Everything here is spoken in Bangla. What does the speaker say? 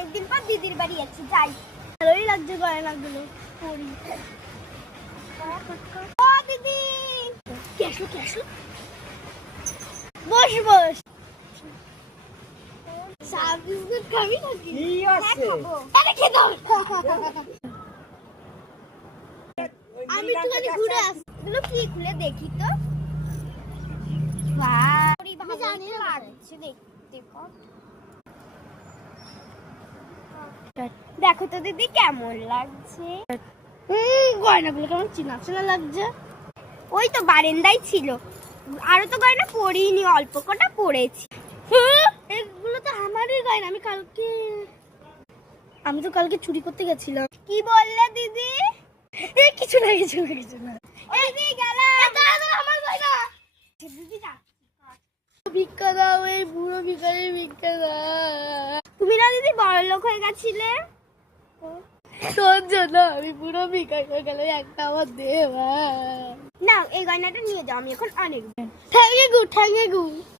অনেকদিন পর দিদির বাড়ি যাচ্ছি, যাই। ভালোই লাগছে গয়নাগুলো পরি। ও দিদি, কেসো কেসো, বস বস। চা বিস্কুট খাবি নাকি? খাবো। আরে খেয়ে দাও। আমি একটুখানি ঘুরে আসি। এগুলো কি খুলে দেখি তো। আমি জানি না লাগছে দেখতে। দেখো তো দিদি কেমন লাগছে। গয়নাগুলো কেমন চেনা চেনা লাগছে। ওই তো বারান্দায় ছিল, আরো তো গয়না পরিনি, অল্প কটা পরেছি। এগুলো তো আমারই গয়না, আমি তো কালকে চুরি করতে গেছিলাম। কি বললে দিদি? কিছু না কিছু না কিছু না। দিদি গেলাম। আমার গয়না দিদি যা। ভিক্ষা দাও, এই বুড়ো ভিখারি ভিক্ষা দাও। তুমি না দিদি বড়লোক হয়ে গেছিলে, তোর জন্য আমি পুরো ভিখারি হয়ে গেলে একটা আমার দে না। এই গয়নাটা নিয়ে যাও, আমি এখন অনেক থ্যাংক ইউ।